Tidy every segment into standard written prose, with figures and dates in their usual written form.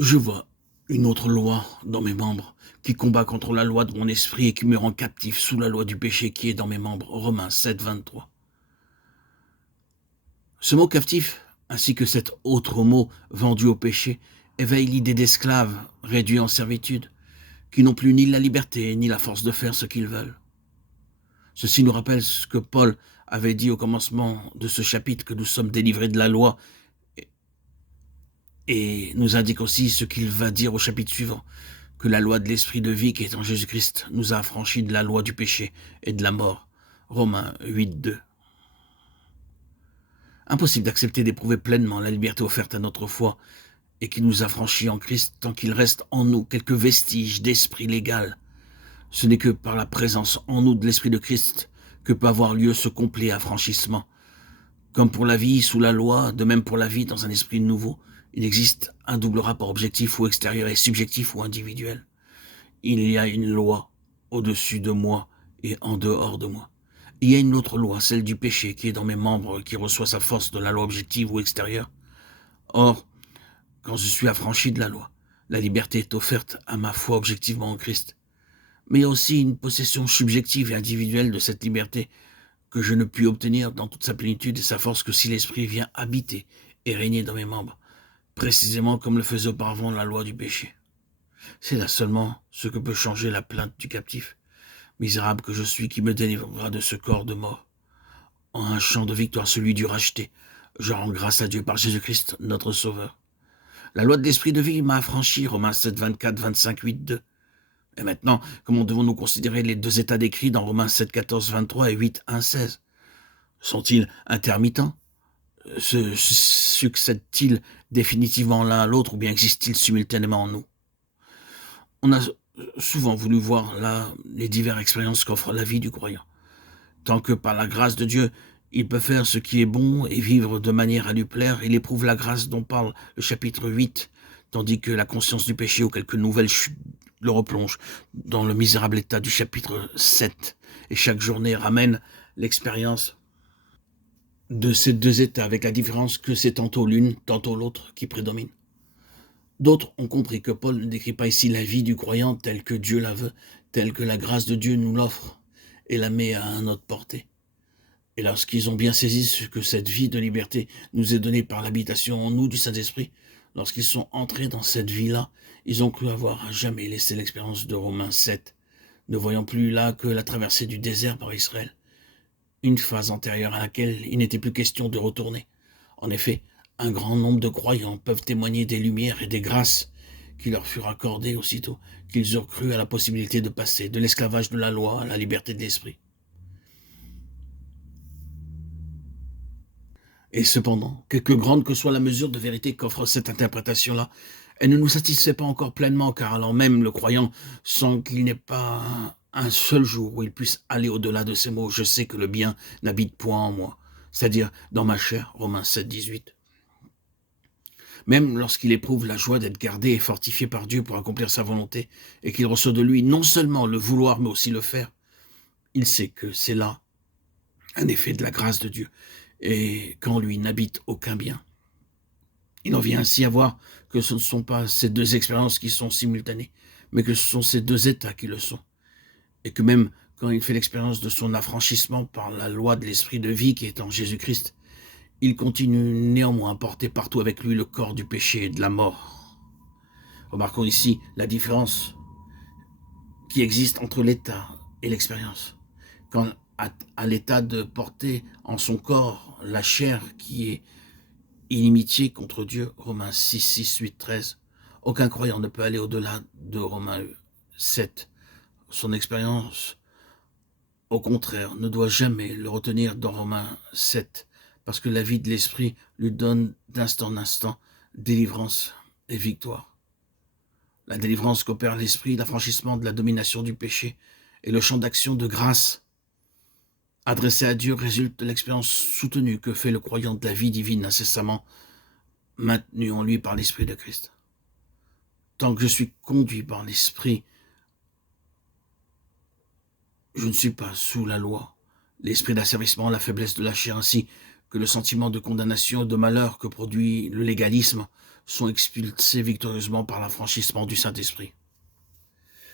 Je vois une autre loi dans mes membres qui combat contre la loi de mon esprit et qui me rend captif sous la loi du péché qui est dans mes membres. Romains 7, 23. Ce mot captif, ainsi que cet autre mot vendu au péché, éveille l'idée d'esclaves réduits en servitude, qui n'ont plus ni la liberté ni la force de faire ce qu'ils veulent. Ceci nous rappelle ce que Paul avait dit au commencement de ce chapitre, que nous sommes délivrés de la loi, et nous indique aussi ce qu'il va dire au chapitre suivant, que la loi de l'esprit de vie qui est en Jésus-Christ nous a affranchis de la loi du péché et de la mort. Romains 8, 2. Impossible d'accepter d'éprouver pleinement la liberté offerte à notre foi et qui nous affranchit en Christ tant qu'il reste en nous quelques vestiges d'esprit légal. Ce n'est que par la présence en nous de l'esprit de Christ que peut avoir lieu ce complet affranchissement. Comme pour la vie sous la loi, de même pour la vie dans un esprit nouveau, il existe un double rapport objectif ou extérieur et subjectif ou individuel. Il y a une loi au-dessus de moi et en dehors de moi. Il y a une autre loi, celle du péché, qui est dans mes membres, qui reçoit sa force de la loi objective ou extérieure. Or, quand je suis affranchi de la loi, la liberté est offerte à ma foi objectivement en Christ. Mais il y a aussi une possession subjective et individuelle de cette liberté que je ne puis obtenir dans toute sa plénitude et sa force que si l'Esprit vient habiter et régner dans mes membres, précisément comme le faisait auparavant la loi du péché. C'est là seulement ce que peut changer la plainte du captif. Misérable que je suis, qui me délivrera de ce corps de mort. En un chant de victoire, celui du racheté, je rends grâce à Dieu par Jésus-Christ, notre Sauveur. La loi de l'esprit de vie m'a affranchi, Romains 7, 24, 25, 8, 2. Et maintenant, comment devons-nous considérer les deux états décrits dans Romains 7, 14, 23 et 8, 1, 16 ? Sont-ils intermittents ? Se succèdent-ils définitivement l'un à l'autre ou bien existent-ils simultanément en nous ? On a souvent voulu voir là les diverses expériences qu'offre la vie du croyant. Tant que par la grâce de Dieu, il peut faire ce qui est bon et vivre de manière à lui plaire, il éprouve la grâce dont parle le chapitre 8, tandis que la conscience du péché ou quelques nouvelles chutes le replonge dans le misérable état du chapitre 7. Et chaque journée ramène l'expérience de ces deux états, avec la différence que c'est tantôt l'une, tantôt l'autre qui prédomine. D'autres ont compris que Paul ne décrit pas ici la vie du croyant telle que Dieu la veut, telle que la grâce de Dieu nous l'offre et la met à notre portée. Et lorsqu'ils ont bien saisi ce que cette vie de liberté nous est donnée par l'habitation en nous du Saint-Esprit, lorsqu'ils sont entrés dans cette vie-là, ils ont cru avoir à jamais laissé l'expérience de Romains 7, ne voyant plus là que la traversée du désert par Israël, une phase antérieure à laquelle il n'était plus question de retourner. En effet, un grand nombre de croyants peuvent témoigner des lumières et des grâces qui leur furent accordées aussitôt qu'ils eurent cru à la possibilité de passer de l'esclavage de la loi à la liberté de l'esprit. Et cependant, quelque grande que soit la mesure de vérité qu'offre cette interprétation-là, elle ne nous satisfait pas encore pleinement, car alors même le croyant sent qu'il n'est pas un seul jour où il puisse aller au-delà de ces mots. Je sais que le bien n'habite point en moi, c'est-à-dire dans ma chair, Romains 7, 18. Même lorsqu'il éprouve la joie d'être gardé et fortifié par Dieu pour accomplir sa volonté, et qu'il reçoit de lui non seulement le vouloir, mais aussi le faire, il sait que c'est là un effet de la grâce de Dieu, et qu'en lui n'habite aucun bien. Il en vient ainsi à voir que ce ne sont pas ces deux expériences qui sont simultanées, mais que ce sont ces deux états qui le sont. Et que même quand il fait l'expérience de son affranchissement par la loi de l'esprit de vie qui est en Jésus-Christ, il continue néanmoins à porter partout avec lui le corps du péché et de la mort. Remarquons ici la différence qui existe entre l'état et l'expérience. Quand à l'état de porter en son corps la chair qui est inimitié contre Dieu, Romains 6, 6, 8, 13. Aucun croyant ne peut aller au-delà de Romains 7. Son expérience, au contraire, ne doit jamais le retenir dans Romains 7, parce que la vie de l'esprit lui donne d'instant en instant délivrance et victoire. La délivrance qu'opère l'esprit, l'affranchissement de la domination du péché et le champ d'action de grâce adressé à Dieu résulte de l'expérience soutenue que fait le croyant de la vie divine incessamment maintenue en lui par l'Esprit de Christ. Tant que je suis conduit par l'Esprit, je ne suis pas sous la loi. L'esprit d'asservissement, la faiblesse de la chair ainsi que le sentiment de condamnation et de malheur que produit le légalisme sont expulsés victorieusement par l'affranchissement du Saint-Esprit.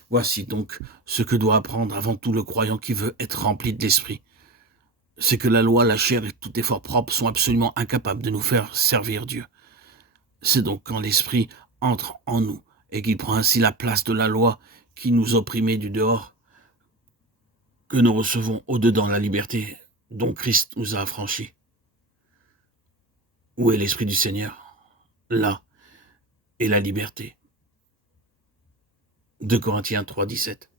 Voici donc ce que doit apprendre avant tout le croyant qui veut être rempli de l'Esprit. C'est que la loi, la chair et tout effort propre sont absolument incapables de nous faire servir Dieu. C'est donc quand l'Esprit entre en nous et qu'il prend ainsi la place de la loi qui nous opprimait du dehors, que nous recevons au-dedans la liberté dont Christ nous a affranchis. Où est l'Esprit du Seigneur? Là est la liberté. 2 Corinthiens 3, 17.